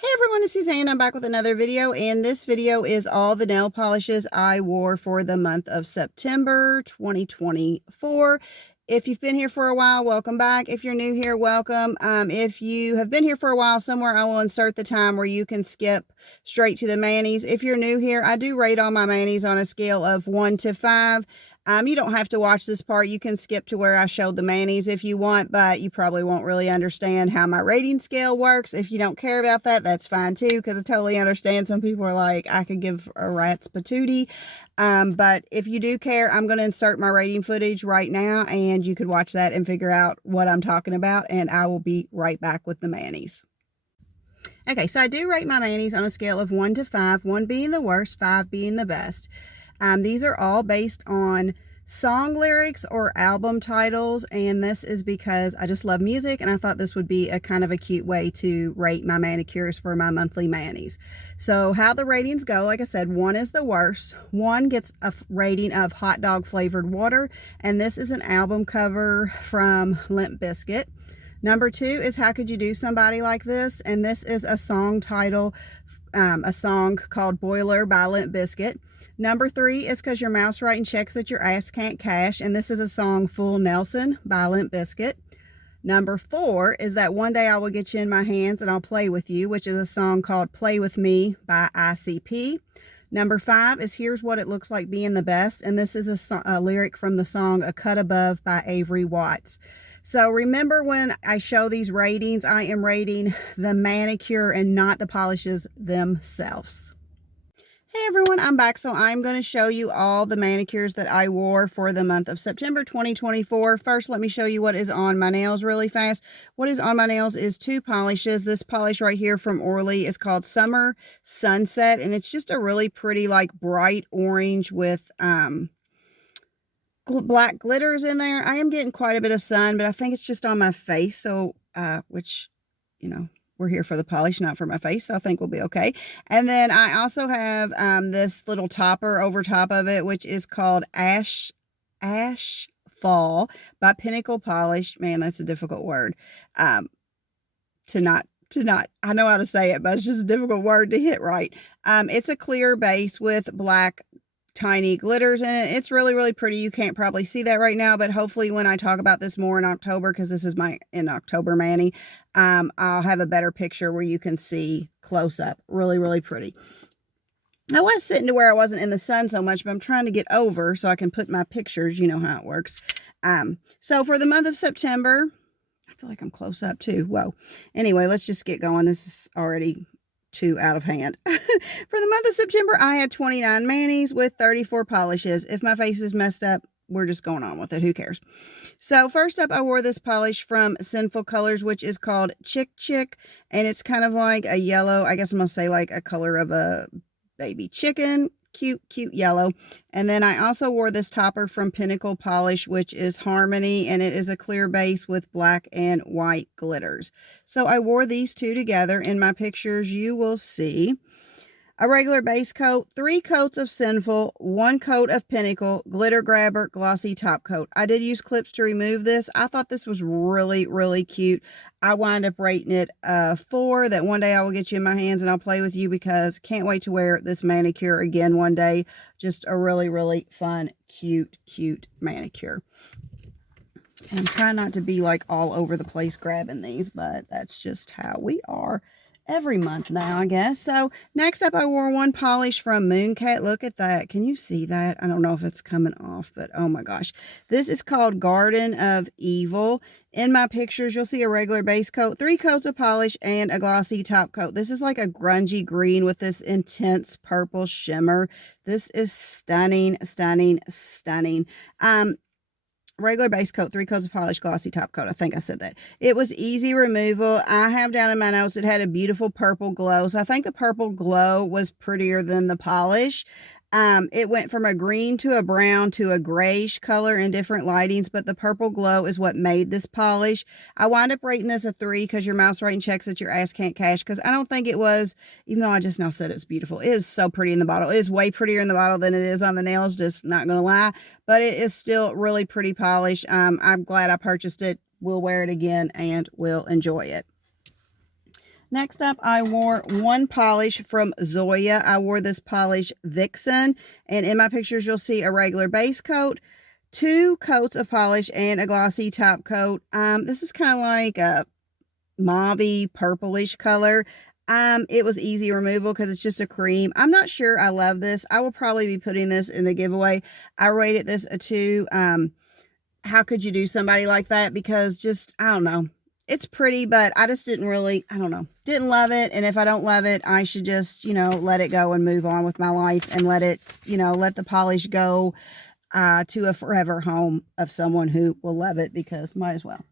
Hey everyone, it's Suzanne. I'm back with another video, and this video is all the nail polishes I wore for the month of September 2024. If you've been here for a while, welcome back. If you're new here, welcome. If you have been here for a while, somewhere I will insert the time where you can skip straight to the manis. If you're new here, I do rate all my manis on a scale of 1 to 5. You don't have to watch this part. You can skip to where I showed the manis if you want, but you probably won't really understand how my rating scale works. If you don't care about that, that's fine too, because I totally understand. Some people are like, I could give a rat's patootie. But if you do care, I'm going to insert my rating footage right now, and you could watch that and figure out what I'm talking about, and I will be right back with the manis. Okay, so I do rate my manis on a scale of 1 to 5, 1 being the worst, 5 being the best. These are all based on song lyrics or album titles, and this is because I just love music, and I thought this would be a kind of a cute way to rate my manicures for my monthly manis. So how the ratings go, like I said, 1 is the worst. 1 gets a rating of hot dog flavored water, and this is an album cover from Limp Bizkit. Number 2 is How Could You Do Somebody Like This, and this is a song title, a song called Boiler by Limp Bizkit. Number 3 is Cause Your Mouth's Writing Checks That Your Ass Can't Cash, and this is a song Full Nelson by Limp Bizkit. Number 4 is That One Day I Will Get You in My Hands and I'll Play With You, which is a song called Play With Me by ICP. Number 5 is Here's What It Looks Like Being the Best, and this is a lyric from the song A Cut Above by Avery Watts. So remember, when I show these ratings, I am rating the manicure and not the polishes themselves. Hey everyone, I'm back. So I'm going to show you all the manicures that I wore for the month of September 2024. First, let me show you what is on my nails really fast. What is on my nails is 2 polishes. This polish right here from Orly is called Summer Sunset, and it's just a really pretty, like, bright orange with black glitters in there. I am getting quite a bit of sun, but I think it's just on my face, so which, you know, we're here for the polish, not for my face, so I think we'll be okay. And then I also have this little topper over top of it, which is called Ash Fall by Pinnacle Polish. Man, that's a difficult word. I know how to say it, but it's just a difficult word to hit right. It's a clear base with black tiny glitters in it. It's really, really pretty. You can't probably see that right now, but hopefully when I talk about this more in October, because this is my in October mani, I'll have a better picture where you can see close up. Really, really pretty. I was sitting to where I wasn't in the sun so much, but I'm trying to get over so I can put my pictures. You know how it works. So for the month of September, I feel like I'm close up too. Whoa. Anyway, let's just get going. This is already too out of hand. For the month of September, I had 29 manis with 34 polishes. If my face is messed up, we're just going on with it. Who cares? So first up, I wore this polish from Sinful Colors, which is called Chick Chick, and it's kind of like a yellow, I guess I'm going to say like a color of a baby chicken. Cute, cute yellow. And then I also wore this topper from Pinnacle Polish, which is Harmony, and it is a clear base with black and white glitters. So I wore these 2 together. In my pictures, you will see a regular base coat, 3 coats of Sinful, 1 coat of Pinnacle, glitter grabber, glossy top coat. I did use clips to remove this. I thought this was really, really cute. I wind up rating it 4. That One Day I Will Get You in My Hands and I'll Play With You, because can't wait to wear this manicure again one day. Just a really, really fun, cute, cute manicure. And I'm trying not to be like all over the place grabbing these, but that's just how we are every month now, I guess. So next up, I wore 1 polish from Mooncat. Look at that. Can you see that? I don't know if it's coming off, but oh my gosh. This is called Garden of Evil. In my pictures, you'll see a regular base coat, 3 coats of polish, and a glossy top coat. This is like a grungy green with this intense purple shimmer. This is stunning, stunning, stunning. Regular base coat, 3 coats of polish, glossy top coat. I think I said that. It was easy removal. I have down in my notes it had a beautiful purple glow. So I think the purple glow was prettier than the polish. It went from a green to a brown to a grayish color in different lightings, but the purple glow is what made this polish. I wound up rating this a 3 because your mouth's writing checks that your ass can't cash, because I don't think it was, even though I just now said it was beautiful. It is so pretty in the bottle. It is way prettier in the bottle than it is on the nails, just not going to lie, but it is still really pretty polish. I'm glad I purchased it. We'll wear it again and we'll enjoy it. Next up, I wore one polish from Zoya. I wore this polish Vixen, and in my pictures, you'll see a regular base coat, 2 coats of polish, and a glossy top coat. This is kind of like a mauve purplish color. It was easy removal because it's just a cream. I'm not sure I love this. I will probably be putting this in the giveaway. I rated this a 2. How could you do somebody like that? Because just, I don't know. It's pretty, but I just didn't really, I don't know, didn't love it. And if I don't love it, I should just, let it go and move on with my life and let it, let the polish go to a forever home of someone who will love it, because might as well.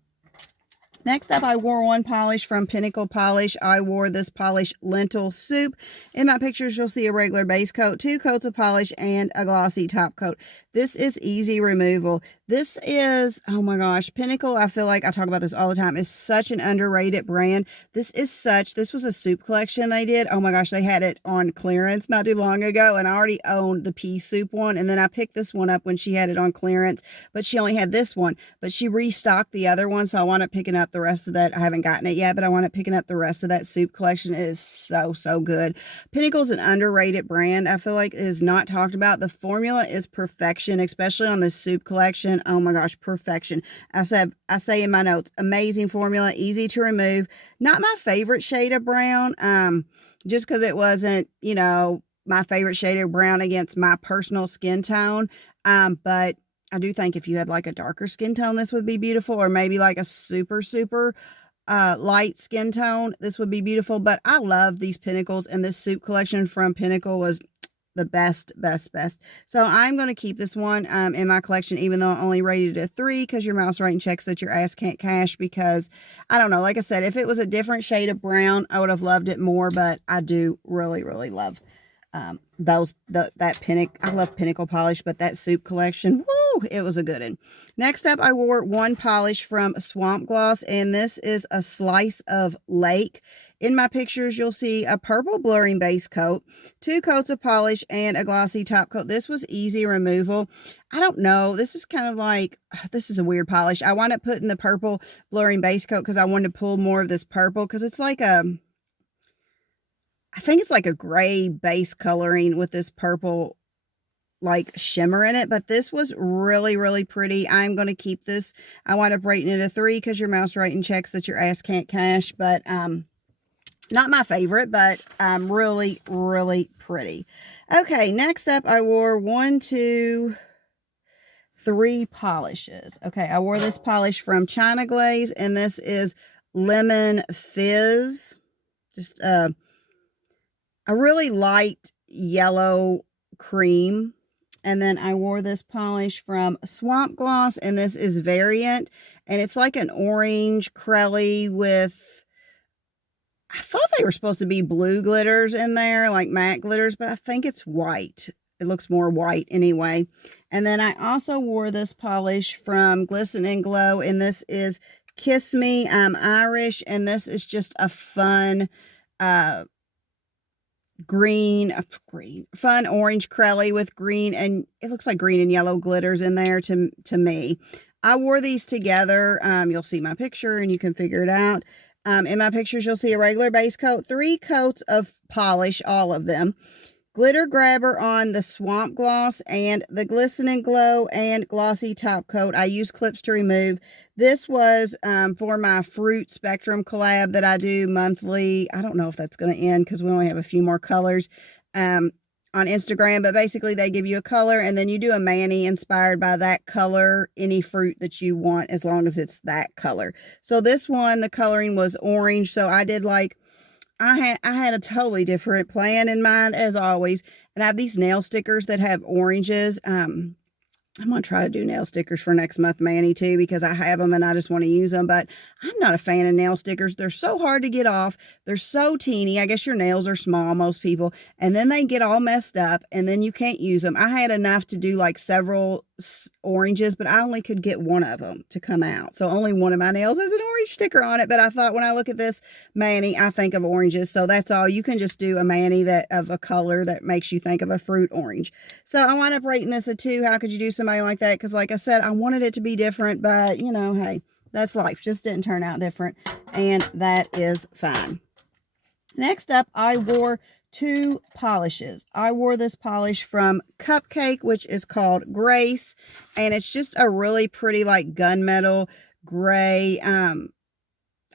Next up, I wore one polish from Pinnacle Polish. I wore this polish Lentil Soup. In my pictures, you'll see a regular base coat, 2 coats of polish, and a glossy top coat. This is easy removal. This is, oh my gosh, Pinnacle, I feel like I talk about this all the time, is such an underrated brand. This was a soup collection they did. Oh my gosh, they had it on clearance not too long ago, and I already owned the pea soup one, and then I picked this one up when she had it on clearance, but she only had this one, but she restocked the other one, so I wound up picking up the rest of that. I haven't gotten it yet, but I wound up picking up the rest of that soup collection. It is so, so good. Pinnacle's an underrated brand. I feel like it is not talked about. The formula is perfection, especially on this soup collection. Oh my gosh, perfection. I say in my notes, amazing formula, easy to remove. Not my favorite shade of brown, just because it wasn't, my favorite shade of brown against my personal skin tone. But I do think if you had like a darker skin tone, this would be beautiful, or maybe like a super, super light skin tone. This would be beautiful, but I love these Pinnacles, and this soup collection from Pinnacle was the best. So I'm going to keep this one in my collection, even though I only rated it a 3, because your mouse rating checks that your ass can't cash, because I don't know, like I said, if it was a different shade of brown, I would have loved it more, but I do really, really love that Pinnacle. I love Pinnacle polish, but that soup collection, woo, it was a good one. Next up, I wore one polish from Swamp Gloss, and this is a Slice of Lake. In my pictures, you'll see a purple blurring base coat, 2 coats of polish, and a glossy top coat. This was easy removal. I don't know. This is kind of like, this is a weird polish. I wound up putting the purple blurring base coat because I wanted to pull more of this purple, because it's like I think it's like a gray base coloring with this purple like shimmer in it, but this was really, really pretty. I'm going to keep this. I wound up rating it a 3 because your mouse rating checks that your ass can't cash, but not my favorite, but really, really pretty. Okay, next up, I wore 1, 2, 3 polishes. Okay, I wore this polish from China Glaze, and this is Lemon Fizz. Just a really light yellow cream. And then I wore this polish from Swamp Gloss, and this is Variant, and it's like an orange crelly with, I thought they were supposed to be blue glitters in there, like matte glitters, but I think it's white. It looks more white anyway. And then I also wore this polish from Glisten and Glow, and this is Kiss Me, I'm Irish, and this is just a fun fun orange crelly with green, and it looks like green and yellow glitters in there to me. I wore these together. You'll see my picture and you can figure it out. In my pictures, you'll see a regular base coat, 3 coats of polish, all of them. Glitter grabber on the Swamp Gloss, and the Glisten and Glow and glossy top coat. I use clips to remove. This was for my Fruit Spectrum collab that I do monthly. I don't know if that's going to end because we only have a few more colors on Instagram, but basically they give you a color and then you do a mani inspired by that color, any fruit that you want, as long as it's that color. So this one, the coloring was orange, so I did like, I had a totally different plan in mind, as always. And I have these nail stickers that have oranges. I'm going to try to do nail stickers for next month mani too, because I have them and I just want to use them. But I'm not a fan of nail stickers. They're so hard to get off. They're so teeny. I guess your nails are small, most people. And then they get all messed up and then you can't use them. I had enough to do like several oranges, but I only could get one of them to come out. So only one of my nails has an orange sticker on it. But I thought when I look at this mani, I think of oranges. So that's all. You can just do a mani that of a color that makes you think of a fruit orange. So I wound up rating this a 2. How could you do something like that? Because like I said, I wanted it to be different, but you know, hey, that's life. Just didn't turn out different, and that is fine. Next up, I wore 2 polishes. I wore this polish from Cupcake, which is called Grace, and it's just a really pretty, like, gunmetal gray,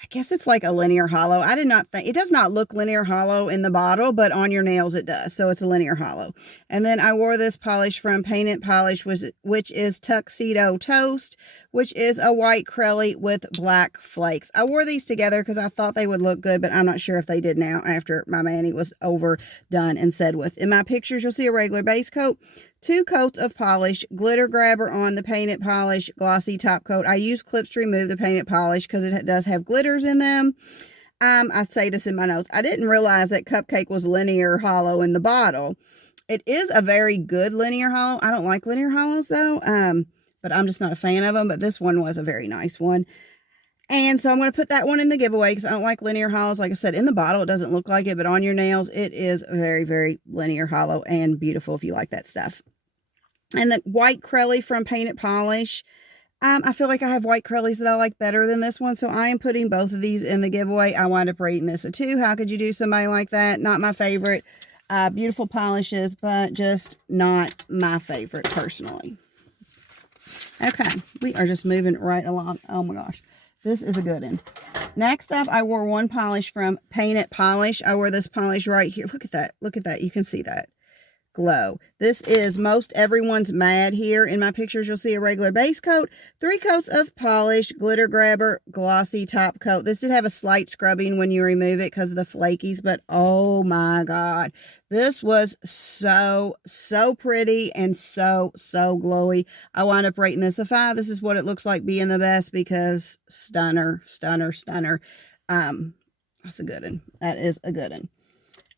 I guess it's like a linear hollow. I did not think, it does not look linear hollow in the bottle, but on your nails it does. So it's a linear hollow. And then I wore this polish from Painted Polish, which is Tuxedo Toast, which is a white Crelly with black flakes. I wore these together because I thought they would look good, but I'm not sure if they did now after my mani was overdone and said with. In my pictures, you'll see a regular base coat, 2 coats of polish, glitter grabber on the Painted Polish glossy top coat. I use clips to remove the Painted Polish because it does have glitters in them. I say this in my notes. I didn't realize that Cupcake was linear hollow in the bottle. It is a very good linear hollow. I don't like linear hollows though, but I'm just not a fan of them. But this one was a very nice one. And so I'm going to put that one in the giveaway because I don't like linear hollows. Like I said, in the bottle, it doesn't look like it, but on your nails, it is very, very linear hollow and beautiful if you like that stuff. And the white Crelly from Painted Polish. I feel like I have white Crellys that I like better than this one, so I am putting both of these in the giveaway. I wind up rating this a 2. How could you do somebody like that? Not my favorite. Beautiful polishes, but just not my favorite personally. Okay, we are just moving right along. Oh my gosh. This is a good one. Next up, I wore 1 polish from Painted Polish. I wore this polish right here. Look at that. Look at that. You can see that glow. This is Most Everyone's Mad here. In my pictures, you'll see a regular base coat, 3 coats of polish, glitter grabber, glossy top coat. This did have a slight scrubbing when you remove it because of the flakies, but oh my God. This was so, so pretty and so, so glowy. I wound up rating this a 5. This is what it looks like being the best because stunner, stunner, stunner. That's a good one. That is a good one.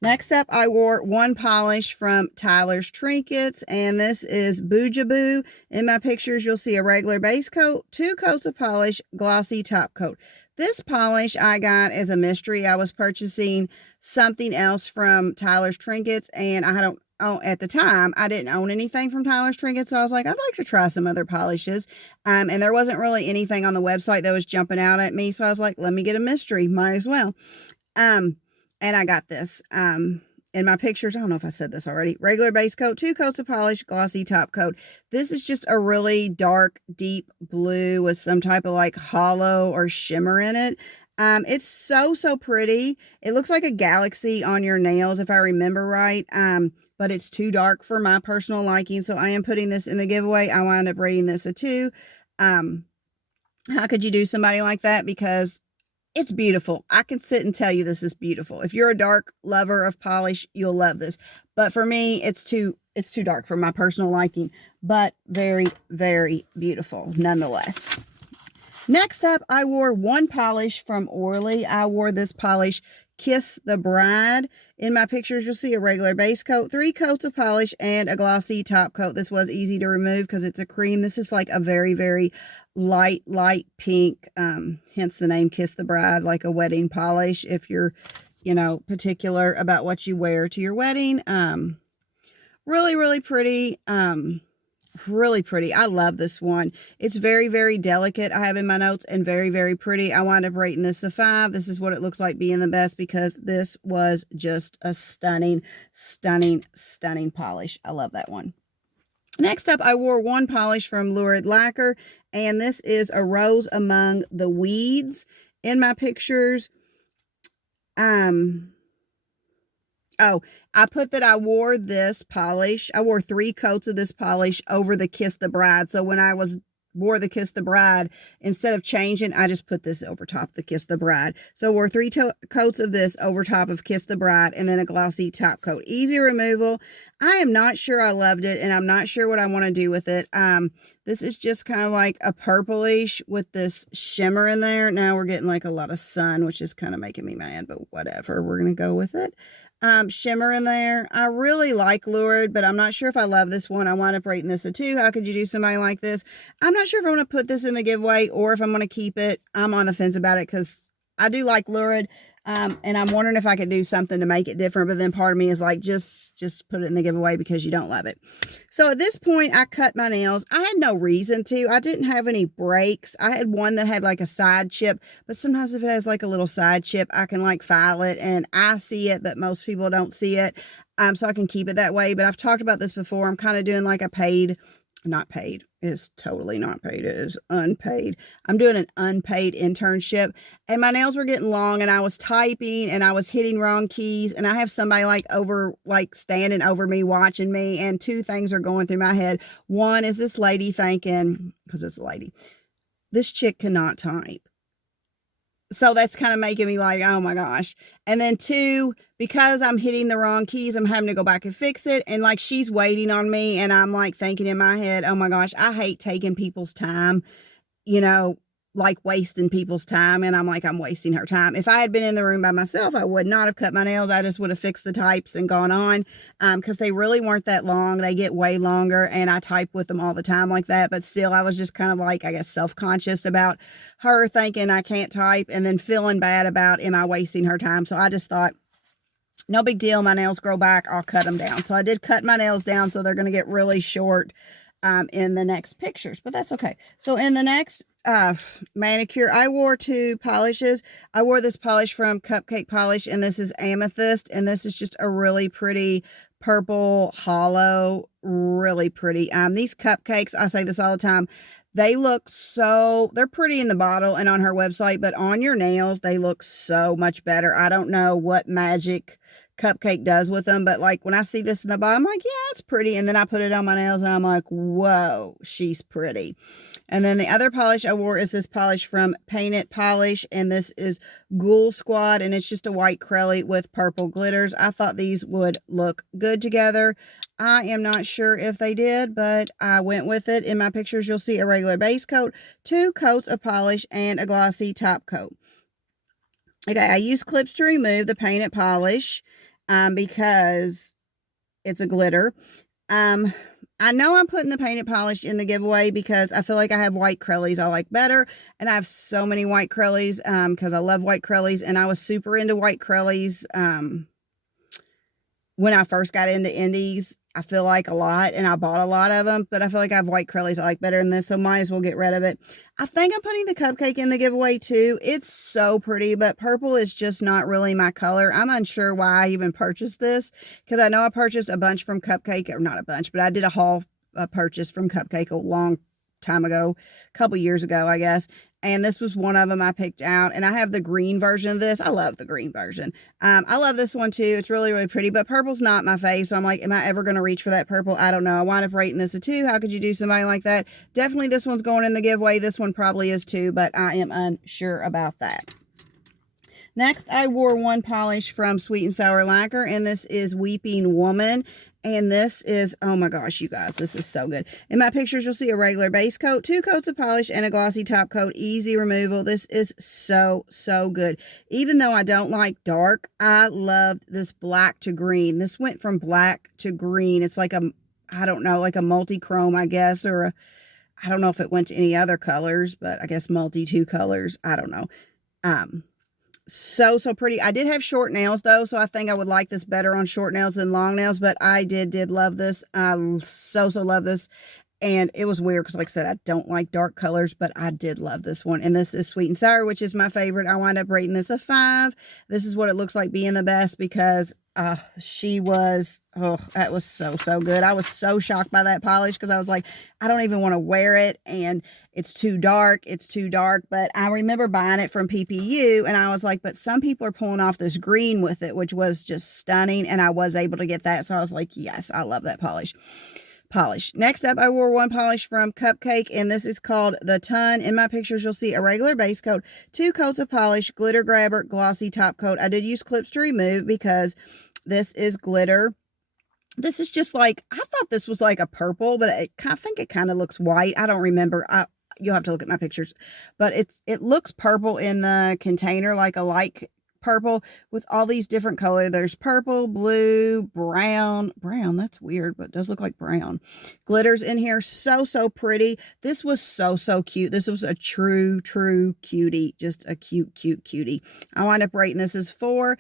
Next up, I wore 1 polish from Tyler's Trinkets, and this is Boojaboo. In my pictures, you'll see a regular base coat, 2 coats of polish, glossy top coat. This polish I got as a mystery. I was purchasing something else from Tyler's Trinkets, and at the time, I didn't own anything from Tyler's Trinkets, so I was like, I'd like to try some other polishes. And there wasn't really anything on the website that was jumping out at me, so I was like, let me get a mystery, might as well. And I got this, in my pictures, I don't know if I said this already, regular base coat, 2 coats of polish, glossy top coat. This is just a really dark, deep blue with some type of like hollow or shimmer in it. It's so, so pretty. It looks like a galaxy on your nails, if I remember right. But it's too dark for my personal liking. So I am putting this in the giveaway. I wound up rating this a 2. How could you do somebody like that? Because it's beautiful. I can sit and tell you this is beautiful. If you're a dark lover of polish, you'll love this. But for me, it's too dark for my personal liking. But very, very beautiful nonetheless. Next up, I wore 1 polish from Orly. I wore this polish, Kiss the Bride. In my pictures, you'll see a regular base coat, 3 coats of polish, and a glossy top coat. This was easy to remove because it's a cream. This is like a very, very light pink, hence the name Kiss the Bride, like a wedding polish if you're, particular about what you wear to your wedding. Really, really pretty. Really pretty. I love this one. It's very, very delicate. I have in my notes, and very, very pretty. I wound up rating this a 5. This is what it looks like being the best because this was just a stunning, stunning, stunning polish. I love that one. Next up, I wore 1 polish from Monarch Lacquer, and this is a Rose Among the Weeds. In my pictures, I put that I wore this polish. I wore 3 coats of this polish over the Kiss the Bride. So when I wore the Kiss the Bride, instead of changing, I just put this over top of the Kiss the Bride. So I wore 3 coats of this over top of Kiss the Bride, and then a glossy top coat. Easy removal. I am not sure I loved it, and I'm not sure what I want to do with it. This is just kind of like a purplish with this shimmer in there. Now we're getting like a lot of sun, which is kind of making me mad, but whatever. We're going to go with it. Shimmer in there. I really like Lurid, but I'm not sure if I love this one. I wind up rating this a 2. How could you do somebody like this? I'm not sure if I want to put this in the giveaway or if I'm going to keep it. I'm on the fence about it because I do like Lurid. And I'm wondering if I could do something to make it different, but then part of me is like, just put it in the giveaway because you don't love it. So at this point, I cut my nails. I had no reason to. I didn't have any breaks. I had one that had like a side chip, but sometimes if it has like a little side chip, I can like file it and I see it, but most people don't see it. So I can keep it that way. But I've talked about this before. I'm kind of doing like a not paid. It's totally not paid. It is unpaid. I'm doing an unpaid internship and my nails were getting long and I was typing and I was hitting wrong keys and I have somebody like standing over me watching me, and two things are going through my head. One is this lady thinking, because it's a lady, this chick cannot type. So that's kind of making me like, oh my gosh. And then two, because I'm hitting the wrong keys, I'm having to go back and fix it. And like, she's waiting on me and I'm like thinking in my head, oh my gosh, I hate taking people's time, you know, like wasting people's time. And I'm like, I'm wasting her time. If I had been in the room by myself, I would not have cut my nails. I just would have fixed the types and gone on, because they really weren't that long. They get way longer and I type with them all the time like that. But still, I was just kind of like, I guess, self-conscious about her thinking I can't type and then feeling bad about, am I wasting her time? So I just thought, no big deal. My nails grow back. I'll cut them down. So I did cut my nails down. So they're going to get really short in the next pictures, but that's okay. So in the next manicure, I wore two polishes. I wore this polish from Cupcake Polish, and this is Amethyst, and this is just a really pretty purple hollow, really pretty. These cupcakes, I say this all the time, they look so, they're pretty in the bottle and on her website, but on your nails, they look so much better. I don't know what magic Cupcake does with them, but like when I see this in the bottle, I'm like, yeah, it's pretty. And then I put it on my nails and I'm like, whoa, she's pretty. And then the other polish I wore is this polish from Paint It Polish, and this is Ghoul Squad, and it's just a white Crelly with purple glitters. I thought these would look good together. I am not sure if they did, but I went with it. In my pictures, you'll see a regular base coat, 2 coats of polish, and a glossy top coat. Okay, I use clips to remove the Paint It Polish because it's a glitter. I know I'm putting the Paint It Polish in the giveaway because I feel like I have white Crellys I like better, and I have so many white Crellys because I love white Crellys, and I was super into white Crellys when I first got into indies. I feel like a lot, and I bought a lot of them, but I feel like I have white Crellys I like better than this, so might as well get rid of it. I think I'm putting the cupcake in the giveaway too. It's so pretty, but purple is just not really my color. I'm unsure why I even purchased this, because I know I purchased a bunch from Cupcake, or not a bunch, but I did a haul purchase from Cupcake a long time ago, a couple years ago, I guess. And this was one of them I picked out. And I have the green version of this. I love the green version. I love this one too. It's really, really pretty. But purple's not my fave. So I'm like, am I ever going to reach for that purple? I don't know. I wind up rating this a 2. How could you do somebody like that? Definitely this one's going in the giveaway. This one probably is too. But I am unsure about that. Next, I wore one polish from Sweet and Sour Lacquer. And this is Weeping Woman. And this is, oh my gosh, you guys, this is so good. In my pictures, you'll see a regular base coat, 2 coats of polish, and a glossy top coat. Easy removal. This is so, so good. Even though I don't like dark, I loved this black to green. This went from black to green. It's like a, I don't know, like a multi-chrome, I guess, or a, I don't know if it went to any other colors, but I guess multi-2 colors. I don't know. So pretty. I did have short nails though, so I think I would like this better on short nails than long nails, but I did love this. I so love this. And it was weird because, like I said, I don't like dark colors, but I did love this one. And this is Sweet and Sour, which is my favorite. I wind up rating this a 5. This is what it looks like being the best, because she was, oh, that was so good. I was so shocked by that polish because I was like, I don't even want to wear it, and it's too dark. It's too dark. But I remember buying it from PPU, and I was like, but some people are pulling off this green with it, which was just stunning. And I was able to get that. So I was like, yes, I love that polish. Next up, I wore one polish from Cupcake, and this is called the Ton. In my pictures, you'll see a regular base coat, 2 coats of polish, glitter grabber, glossy top coat. I did use clips to remove because this is glitter. This is just like, I thought this was like a purple, but I think it kind of looks white. I don't remember. You'll have to look at my pictures, but it looks purple in the container, like a light purple with all these different colors. There's purple, blue, brown. Brown, that's weird, but it does look like brown. Glitters in here. So, so pretty. This was so, so cute. This was a true, true cutie. Just a cute, cute cutie. I wound up rating this as 4.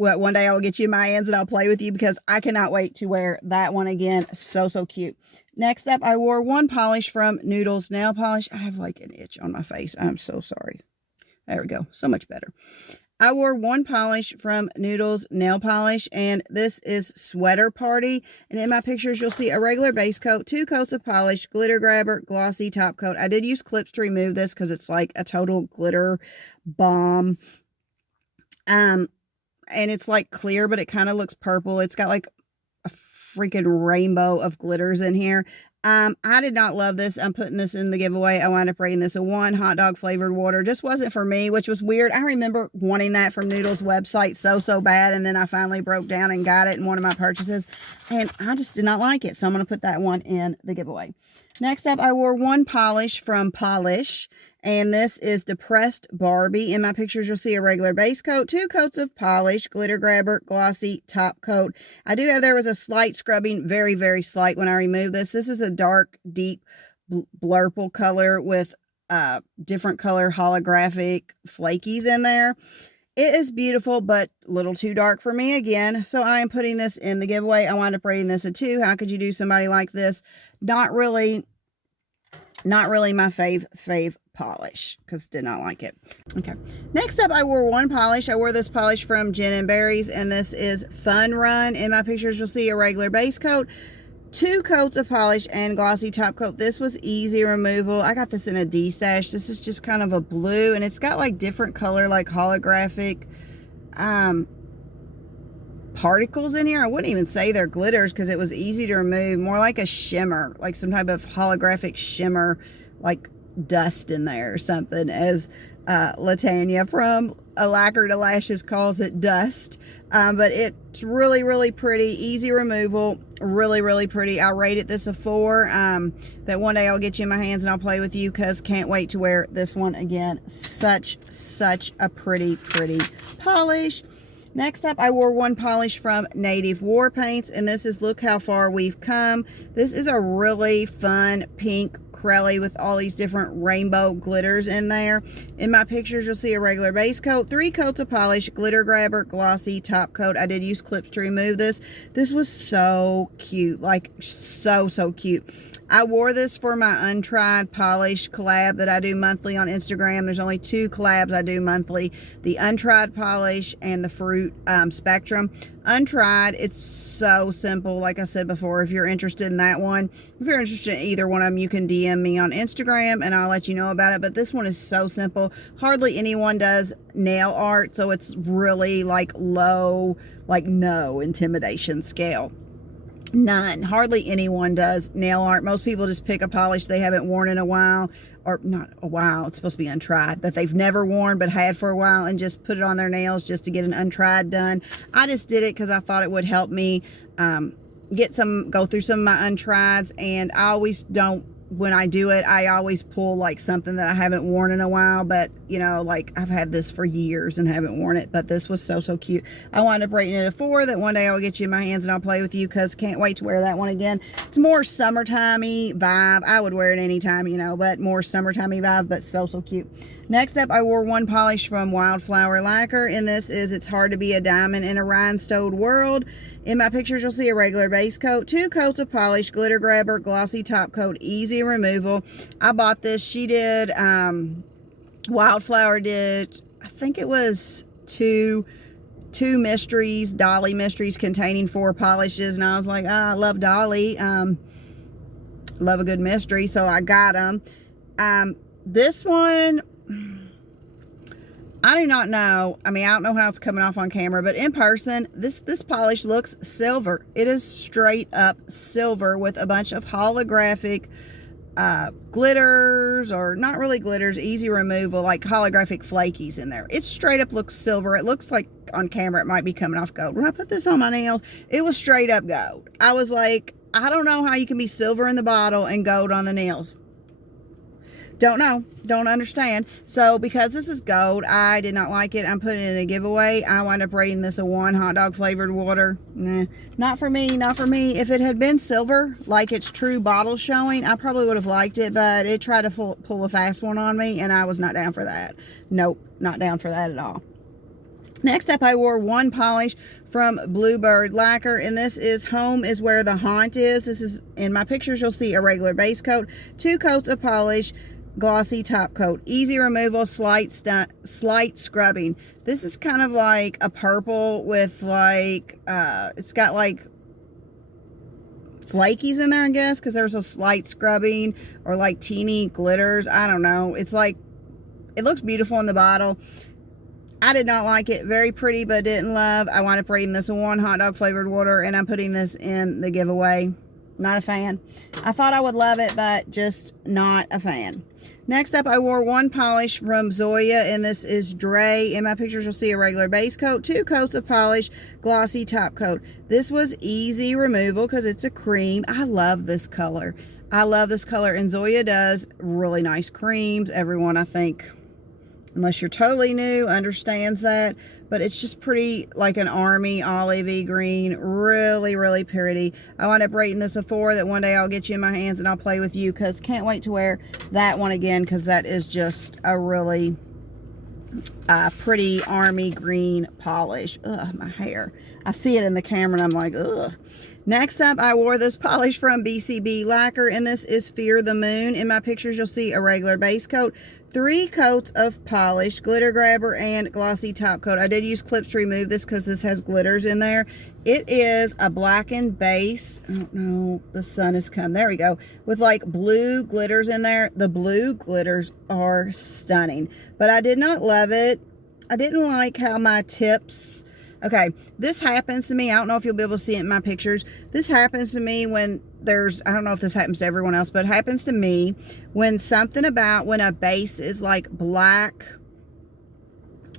Well, one day I will get you in my hands and I'll play with you because I cannot wait to wear that one again. So, so cute. Next up, I wore one polish from Noodles Nail Polish. I have like an itch on my face. I'm so sorry. There we go. So much better. I wore one polish from Noodles Nail Polish, and this is Sweater Party. And in my pictures, you'll see a regular base coat, 2 coats of polish, glitter grabber, glossy top coat. I did use clips to remove this because it's like a total glitter bomb. And it's like clear, but it kind of looks purple. It's got like a freaking rainbow of glitters in here. I did not love this. I'm putting this in the giveaway. I wound up rating this a 1. Hot dog flavored water just wasn't for me, which was weird. I remember wanting that from Noodles website so bad, and then I finally broke down and got it in one of my purchases, and I just did not like it. So I'm going to put that one in the giveaway. Next up, I wore one polish from Polish, and this is Depressed Barbie. In my pictures, you'll see a regular base coat, 2 coats of polish, glitter grabber, glossy top coat. I do have, there was a slight scrubbing, very, very slight when I removed this. This is a dark, deep blurple color with different color holographic flakies in there. It is beautiful, but a little too dark for me again. So I am putting this in the giveaway. I wound up rating this a 2. How could you do somebody like this? Not really my fave polish, because did not like it. Okay. Next up, I wore one polish. I wore this polish from Gin and Berries, and this is Fun Run. In my pictures, you'll see a regular base coat, 2 coats of polish, and glossy top coat. This was easy removal. I got this in a D-stash. This is just kind of a blue, and it's got like different color, like holographic particles in here. I wouldn't even say they're glitters because it was easy to remove. More like a shimmer, like some type of holographic shimmer, like dust in there or something, as Tannya from A Lacquer to Lashes calls it, dust. But it's really, really pretty, easy removal, really, really pretty. I rated this a 4. That one day I'll get you in my hands and I'll play with you because can't wait to wear this one again. Such a pretty polish. Next up, I wore one polish from Native War Paints, and this is Look How Far We've Come. This is a really fun pink Crelly with all these different rainbow glitters in there. In my pictures, you'll see a regular base coat, 3 coats of polish, glitter grabber, glossy top coat. I did use clips to remove this. This was so cute, like so cute. I wore this for my Untried Polish collab that I do monthly on Instagram. There's only 2 collabs I do monthly, the Untried Polish and the Fruit Spectrum. Untried, it's so simple. Like I said before, if you're interested in that one, if you're interested in either one of them, you can DM me on Instagram and I'll let you know about it. But this one is so simple. Hardly anyone does nail art, so it's really like low, like no intimidation scale. None. Hardly anyone does nail art. Most people just pick a polish they haven't worn in a while, or not a while, it's supposed to be untried, that they've never worn but had for a while, and just put it on their nails just to get an untried done. I just did it because I thought it would help me go through some of my untrieds, and I always don't, when I do it, I always pull like something that I haven't worn in a while, but you know, like I've had this for years and haven't worn it, but this was so cute. I wound up rating it a 4. That one day I'll get you in my hands and I'll play with you because can't wait to wear that one again. It's more summertimey vibe. I would wear it anytime, you know, but more summertimey vibe, but so cute. Next up, I wore one polish from Wildflower Lacquer, and this is It's Hard to Be a Diamond in a Rhinestone World. In my pictures, you'll see a regular base coat, 2 coats of polish, glitter grabber, glossy top coat, easy removal. I bought this. She did, Wildflower did, I think it was two mysteries, Dolly mysteries containing 4 polishes, and I was like, I love Dolly, love a good mystery, so I got them. This one, I do not know. I mean, I don't know how it's coming off on camera, but in person, this polish looks silver. It is straight up silver with a bunch of holographic glitters, or not really glitters, easy removal, like holographic flakies in there. It straight up looks silver. It looks like on camera it might be coming off gold. When I put this on my nails, it was straight up gold. I was like, I don't know how you can be silver in the bottle and gold on the nails. Don't know. Don't understand. So because this is gold, I did not like it. I'm putting it in a giveaway. I wound up rating this a 1. Hot dog flavored water. Nah, not for me. Not for me. If it had been silver, like its true bottle showing, I probably would have liked it, but it tried to pull a fast one on me, and I was not down for that. Nope, not down for that at all. Next up, I wore 1 polish from Bluebird Lacquer, and this is Home is Where the Haunt Is. This is, in my pictures, you'll see a regular base coat, 2 coats of polish, glossy top coat, easy removal, slight scrubbing. This is kind of like a purple with like, it's got like flakies in there, I guess, because there's a slight scrubbing or like teeny glitters. I don't know. It's like, it looks beautiful in the bottle. I did not like it. Very pretty, but didn't love. I wound up rating this a 1. Hot dog flavored water, and I'm putting this in the giveaway. Not a fan. I thought I would love it, but just not a fan. Next up, I wore 1 polish from Zoya, and this is Dre. In my pictures, you'll see a regular base coat, 2 coats of polish, glossy top coat. This was easy removal because it's a cream. I love this color. I love this color, and Zoya does really nice creams. Everyone, I think, unless you're totally new, understands that. But it's just pretty, like an army olivey green. Really, really pretty. I wound up rating this a 4, that one day I'll get you in my hands and I'll play with you, because can't wait to wear that one again, because that is just a really pretty army green polish. Ugh, my hair. I see it in the camera and I'm like, ugh. Next up, I wore this polish from BCB Lacquer, and this is Fear the Moon. In my pictures, you'll see a regular base coat, 3 coats of polish, glitter grabber, and glossy top coat. I did use clips to remove this because this has glitters in there. It is a blackened base. I don't know, the sun has come. There we go. With like blue glitters in there. The blue glitters are stunning, but I did not love it. I didn't like how my tips... Okay, this happens to me. I don't know if you'll be able to see it in my pictures. This happens to me when there's, I don't know if this happens to everyone else, but it happens to me when when a base is like black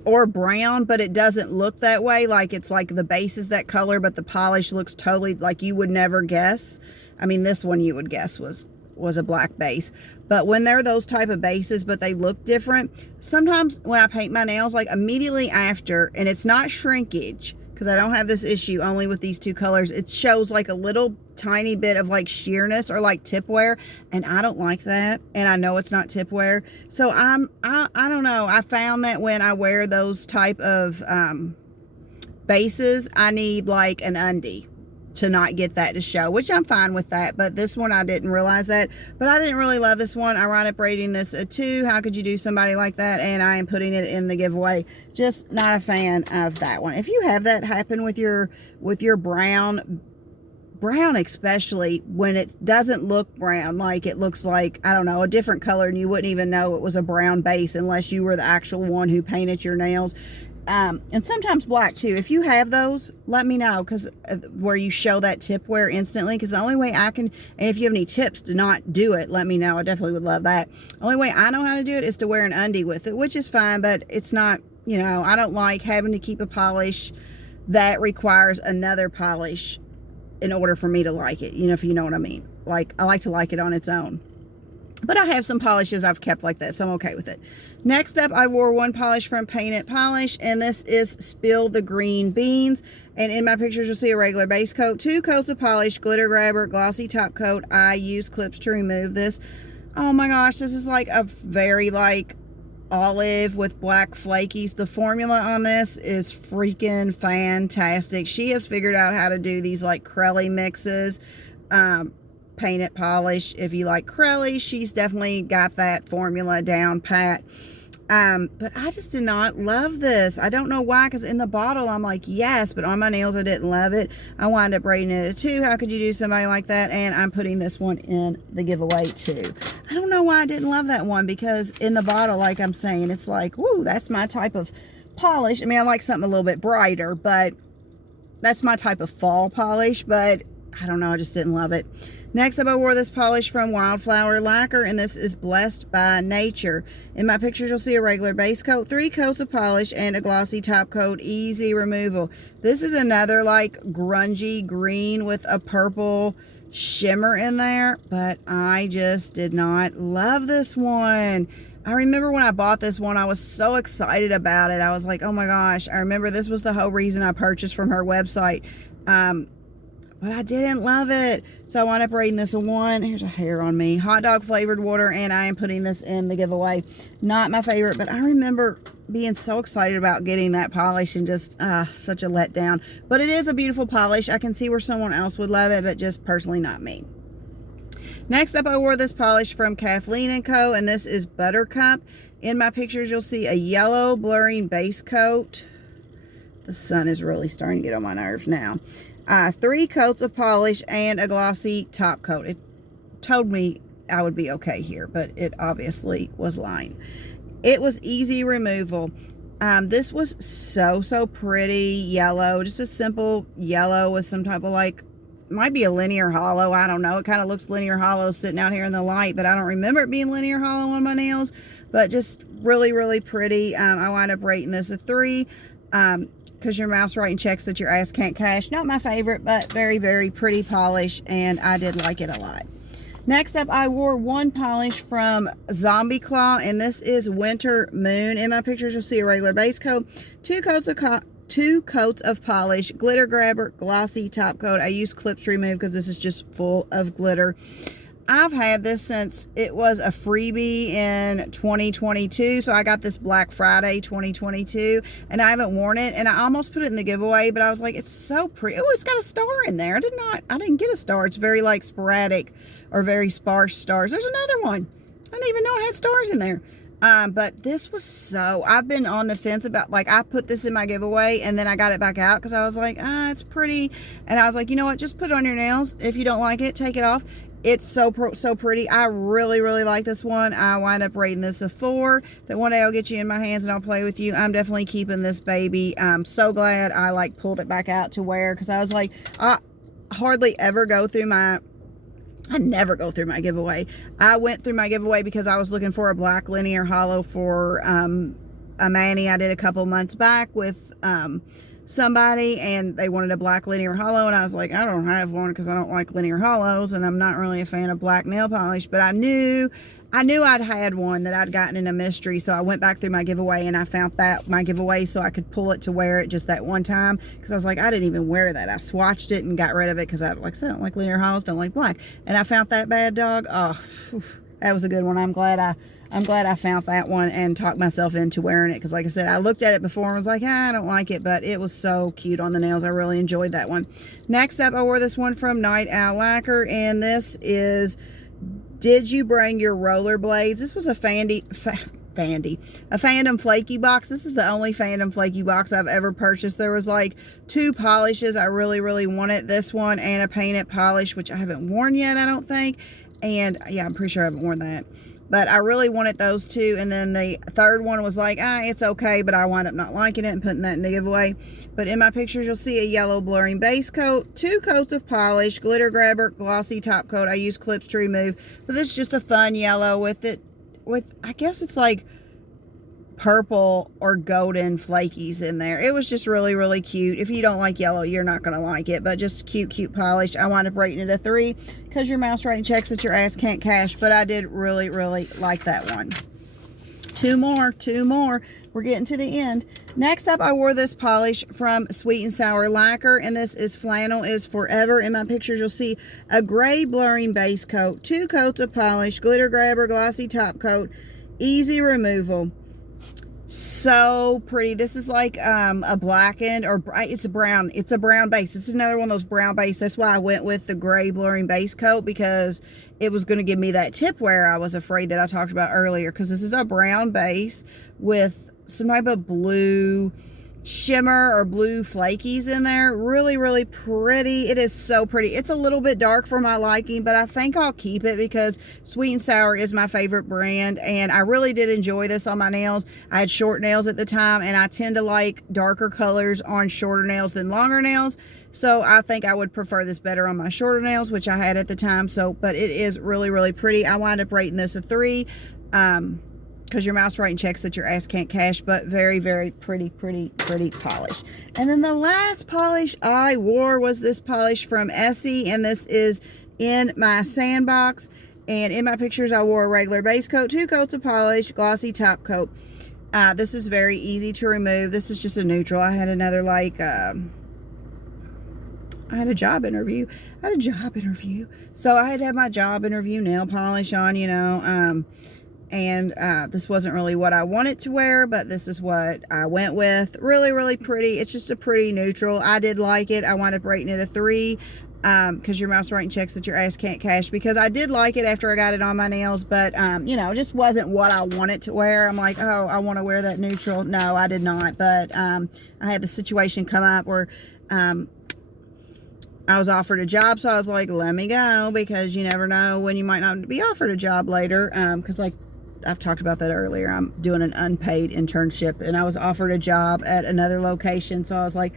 or brown, but it doesn't look that way. Like it's like the base is that color, but the polish looks totally like you would never guess. I mean, this one you would guess was a black base. But when they're those type of bases, but they look different, sometimes when I paint my nails, like immediately after, and it's not shrinkage, because I don't have this issue only with these 2 colors, it shows like a little tiny bit of like sheerness or like tip wear, and I don't like that, and I know it's not tip wear. So I don't know, I found that when I wear those type of bases, I need like an undie to not get that to show, which I'm fine with that. But this one, I didn't realize that. But I didn't really love this one. I wound up rating this a 2. How could you do somebody like that? And I am putting it in the giveaway. Just not a fan of that one. If you have that happen with your brown especially, when it doesn't look brown, like it looks like, I don't know, a different color, and you wouldn't even know it was a brown base unless you were the actual one who painted your nails. And sometimes black too. If you have those, let me know, because where you show that tip wear instantly, because the only way I can, and if you have any tips to not do it, let me know. I definitely would love that. The only way I know how to do it is to wear an undie with it, which is fine, but it's not, you know, I don't like having to keep a polish that requires another polish in order for me to like it, you know, if you know what I mean. Like, I like to like it on its own. But I have some polishes I've kept like that, so I'm okay with it. Next up, I wore 1 polish from Paint It Polish, and this is Spill the Green Beans. And in my pictures, you'll see a regular base coat, 2 coats of polish, glitter grabber, glossy top coat. I use clips to remove this. Oh my gosh, this is like a very like olive with black flakies. The formula on this is freaking fantastic. She has figured out how to do these like Crelly mixes. Paint It Polish. If you like Crelly, she's definitely got that formula down pat. But I just did not love this. I don't know why, because in the bottle I'm like, yes, but on my nails I didn't love it. I wound up rating it a 2. How could you do somebody like that? And I'm putting this one in the giveaway too. I don't know why I didn't love that one, because in the bottle, like I'm saying, it's like, woo, that's my type of polish. I mean, I like something a little bit brighter, but that's my type of fall polish, but I don't know, I just didn't love it. Next up, I wore this polish from Wildflower Lacquer, and this is Blessed by Nature. In my pictures, you'll see a regular base coat, 3 coats of polish, and a glossy top coat, easy removal. This is another like grungy green with a purple shimmer in there, but I just did not love this one. I remember when I bought this one, I was so excited about it. I was like, oh my gosh. I remember this was the whole reason I purchased from her website. But I didn't love it. So I wound up rating this a 1. Here's a hair on me. Hot dog flavored water, and I am putting this in the giveaway. Not my favorite, but I remember being so excited about getting that polish and just such a letdown. But it is a beautiful polish. I can see where someone else would love it, but just personally not me. Next up, I wore this polish from Kathleen & Co., and this is Buttercup. In my pictures, you'll see a yellow blurring base coat. The sun is really starting to get on my nerves now. 3 coats of polish and a glossy top coat. It told me I would be okay here, but it obviously was lying. It was easy removal. This was so pretty yellow. Just a simple yellow with some type of like, might be a linear hollow. I don't know. It kind of looks linear hollow sitting out here in the light, but I don't remember it being linear hollow on my nails. But just really pretty. I wound up rating this a 3. Because your mouth's writing checks that your ass can't cash. Not my favorite, but very pretty polish, and I did like it a lot. Next up, I wore one polish from Zombie Claw, and this is Winter Moon. In my pictures, you'll see a regular base coat, 2 coats of polish, glitter grabber, glossy top coat. I use clips to remove because this is just full of glitter. I've had this since it was a freebie in 2022. So I got this Black Friday 2022, and I haven't worn it, and I almost put it in the giveaway, but I was like, it's so pretty. Oh, it's got a star in there. I didn't get a star. It's very like sporadic or very sparse stars. There's another one. I didn't even know it had stars in there. But this was I've been on the fence about, like, I put this in my giveaway and then I got it back out because I was like, it's pretty. And I was like, you know what? Just put it on your nails. If you don't like it, take it off. It's so pretty. I really like this one. I wind up rating this a 4. That one day I'll get you in my hands and I'll play with you. I'm definitely keeping this baby. I'm so glad I like pulled it back out to wear, because I was like, I hardly ever go through my, I never go through my giveaway. I went through my giveaway because I was looking for a black linear hollow for a mani I did a couple months back with somebody, and they wanted a black linear hollow, and I was like, I don't have one because I don't like linear hollows, and I'm not really a fan of black nail polish, but I knew I'd had one that I'd gotten in a mystery, so I went back through my giveaway and I found my giveaway so I could pull it to wear it just that one time, because I was like, I didn't even wear that. I swatched it and got rid of it because I don't like linear hollows, don't like black, and I found that bad dog. Oh, whew, that was a good one. I'm glad I found that one and talked myself into wearing it, because like I said, I looked at it before and was like, I don't like it, but it was so cute on the nails. I really enjoyed that one. Next up, I wore this one from Night Owl Lacquer, and this is Did You Bring Your Rollerblades? This was a Phantom Flaky box. This is the only Phantom Flaky box I've ever purchased. There was like 2 polishes I really wanted. This one and a painted polish, which I haven't worn yet, I don't think. And yeah, I'm pretty sure I haven't worn that. But I really wanted those 2. And then the third one was like, it's okay. But I wound up not liking it and putting that in the giveaway. But in my pictures, you'll see a yellow blurring base coat, 2 coats of polish, glitter grabber, glossy top coat. I use clips to remove. But this is just a fun yellow with I guess it's like purple or golden flakies in there. It was just really cute. If you don't like yellow, you're not going to like it, but just cute polish. I wound up rating it a 3 because your mouse writing checks that your ass can't cash, but I did really like that one. 2 more. We're getting to the end. Next up, I wore this polish from Sweet and Sour Lacquer, and this is Flannel is Forever. In my pictures, you'll see a gray blurring base coat, 2 coats of polish, glitter grabber, glossy top coat, easy removal. So pretty. This is like a blackened, or it's a brown base. This is another one of those brown base. That's why I went with the gray blurring base coat, because it was going to give me that tip wear I was afraid that I talked about earlier, because this is a brown base with some type of blue shimmer or blue flakies in there. Really pretty. It is so pretty. It's a little bit dark for my liking, but I think I'll keep it because Sweet and Sour is my favorite brand, and I really did enjoy this on my nails. I had short nails at the time, and I tend to like darker colors on shorter nails than longer nails, so I think I would prefer this better on my shorter nails, which I had at the time. So, but it is really pretty. I wind up rating this a 3 because your mouse writing checks that your ass can't cash, but very pretty polish. And then the last polish I wore was this polish from Essie, and this is in my sandbox. And in my pictures, I wore a regular base coat, 2 coats of polish, glossy top coat. This is very easy to remove. This is just a neutral. I had another, like, I had a job interview. So I had to have my job interview nail polish on, you know. This wasn't really what I wanted to wear, but this is what I went with. Really, really pretty. It's just a pretty neutral. I did like it. I wound up rating it a 3. Because your mouse writing checks that your ass can't cash, because I did like it after I got it on my nails, but you know, just wasn't what I wanted to wear. I'm like, oh, I want to wear that neutral. No, I did not. But I had the situation come up where I was offered a job, so I was like, let me go, because you never know when you might not be offered a job later. Because like I've talked about that earlier, I'm doing an unpaid internship, and I was offered a job at another location, so I was like,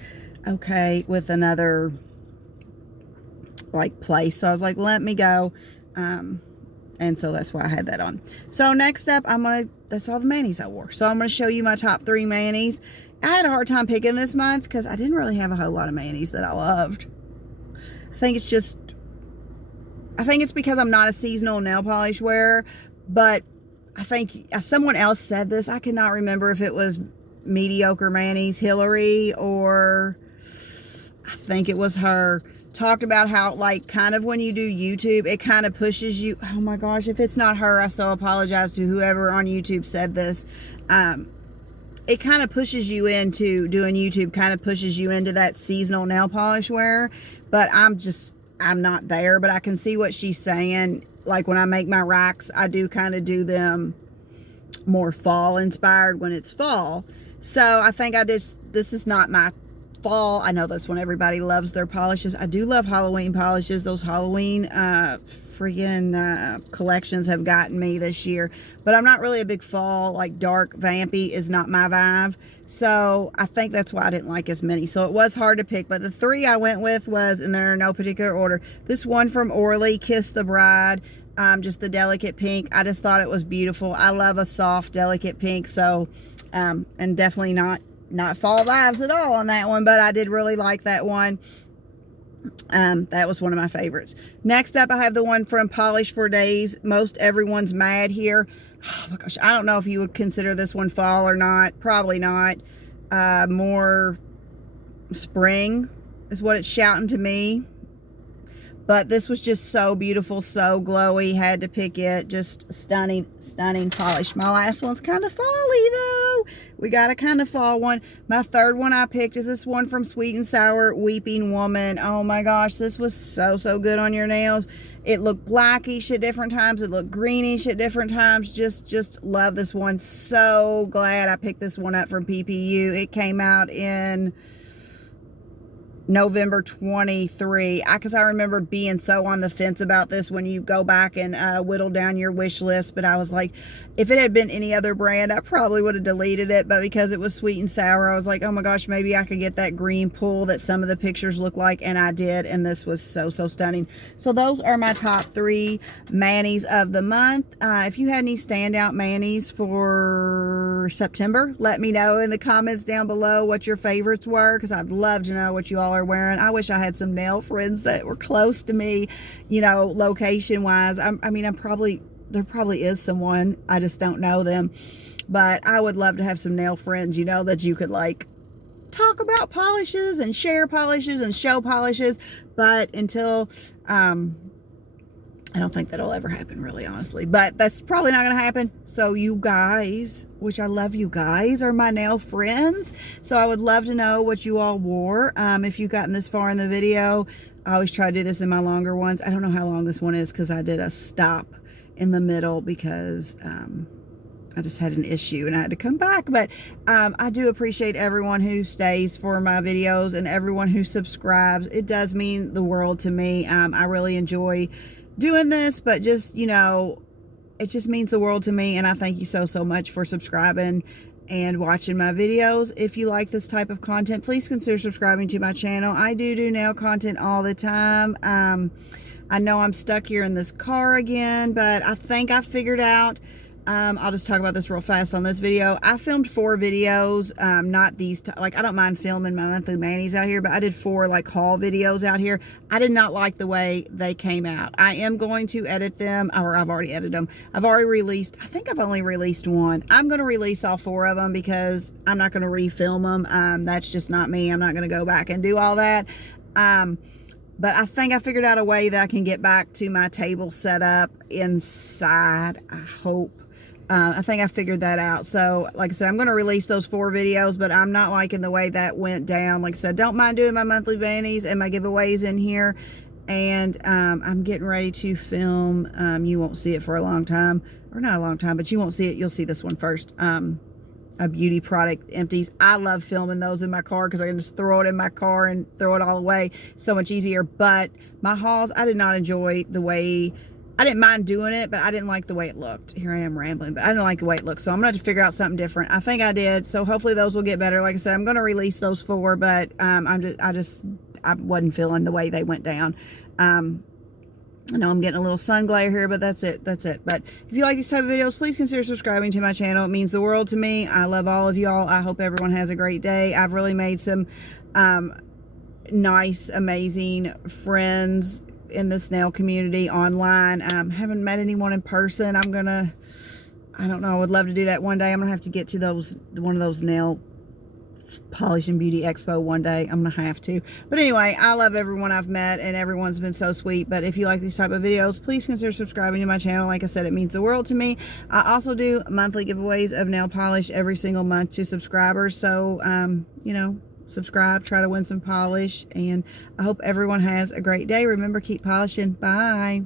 okay, with another like place. So I was like, let me go. And so that's why I had that on. So next up, that's all the manis I wore. So I'm going to show you my top 3 manis. I had a hard time picking this month because I didn't really have a whole lot of manis that I loved. I think it's because I'm not a seasonal nail polish wearer, but I think someone else said this. I cannot remember if it was Mediocre Manis, Hillary, or I think it was her. Talked about how, like, kind of when you do YouTube, it kind of pushes you. Oh my gosh, if it's not her, I so apologize to whoever on YouTube said this. It kind of pushes you into doing YouTube, kind of pushes you into that seasonal nail polish wear. But I'm not there, but I can see what she's saying. Like when I make my racks, I do kind of do them more fall inspired when it's fall. So I think this is not my fall. I know that's when everybody loves their polishes. I do love Halloween polishes. Those Halloween collections have gotten me this year, but I'm not really a big fall, like dark vampy is not my vibe. So I think that's why I didn't like as many. So it was hard to pick, but the 3 I went with was, and they're in no particular order, this one from Orly, Kiss the Bride, just the delicate pink. I just thought it was beautiful. I love a soft delicate pink. So and definitely not fall vibes at all on that one, but I did really like that one. That was one of my favorites. Next up, I have the one from Polish for Days. Most everyone's mad here. Oh my gosh, I don't know if you would consider this one fall or not. Probably not. More spring is what it's shouting to me. But this was just so beautiful, so glowy. Had to pick it. Just stunning, stunning polish. My last one's kind of folly, though. We got a kind of fall one. My 3rd one I picked is this one from Sweet and Sour, Weeping Woman. Oh my gosh, this was so, so good on your nails. It looked blackish at different times. It looked greenish at different times. Just love this one. So glad I picked this one up from PPU. It came out in November 23, because I remember being so on the fence about this when you go back and whittle down your wish list. But I was like, if it had been any other brand, I probably would have deleted it. But because it was Sweet and Sour, I was like, oh my gosh, maybe I could get that green pool that some of the pictures look like. And I did. And this was so, so stunning. So those are my top 3 manis of the month. If you had any standout manis for September, let me know in the comments down below what your favorites were, because I'd love to know what you all are wearing. I wish I had some nail friends that were close to me, you know, location wise. There probably is someone, I just don't know them, but I would love to have some nail friends, you know, that you could like talk about polishes and share polishes and show polishes. But until I don't think that'll ever happen, really, honestly. But that's probably not going to happen. So you guys, which I love you guys, are my nail friends. So I would love to know what you all wore. If you've gotten this far in the video, I always try to do this in my longer ones. I don't know how long this one is because I did a stop in the middle because I just had an issue and I had to come back. But I do appreciate everyone who stays for my videos and everyone who subscribes. It does mean the world to me. I really enjoy doing this, but just, you know, it just means the world to me. And I thank you so, so much for subscribing and watching my videos. If you like this type of content, please consider subscribing to my channel. I do nail content all the time. I know I'm stuck here in this car again, but I think I figured out I'll just talk about this real fast on this video. I filmed 4 videos, not these, like, I don't mind filming my monthly manis out here, but I did 4 like haul videos out here. I did not like the way they came out. I am going to edit them, or I've already edited them. I've already released, I think I've only released 1. I'm going to release all 4 of them because I'm not going to refilm them. That's just not me. I'm not going to go back and do all that. But I think I figured out a way that I can get back to my table setup inside, I hope. I think I figured that out. So, like I said, I'm going to release those 4 videos, but I'm not liking the way that went down. Like I said, don't mind doing my monthly manis and my giveaways in here. And I'm getting ready to film. You won't see it for a long time. Or not a long time, but you won't see it. You'll see this one first. A beauty product empties. I love filming those in my car because I can just throw it in my car and throw it all away. So much easier. But my hauls, I did not enjoy the way... I didn't mind doing it, but I didn't like the way it looked. Here I am rambling, but I didn't like the way it looked. So I'm going to have to figure out something different. I think I did. So hopefully those will get better. Like I said, I'm going to release those 4, but I wasn't feeling the way they went down. I know I'm getting a little sun glare here, but that's it. That's it. But if you like these type of videos, please consider subscribing to my channel. It means the world to me. I love all of y'all. I hope everyone has a great day. I've really made some nice, amazing friends in this nail community online. Haven't met anyone in person. I don't know, I would love to do that one day. I'm gonna have to get to one of those nail polish and beauty expo one day. I'm gonna have to. But anyway, I love everyone I've met and everyone's been so sweet. But if you like these type of videos, please consider subscribing to my channel. Like I said, it means the world to me. I also do monthly giveaways of nail polish every single month to subscribers. So you know, subscribe, try to win some polish, and I hope everyone has a great day. Remember, keep polishing. Bye.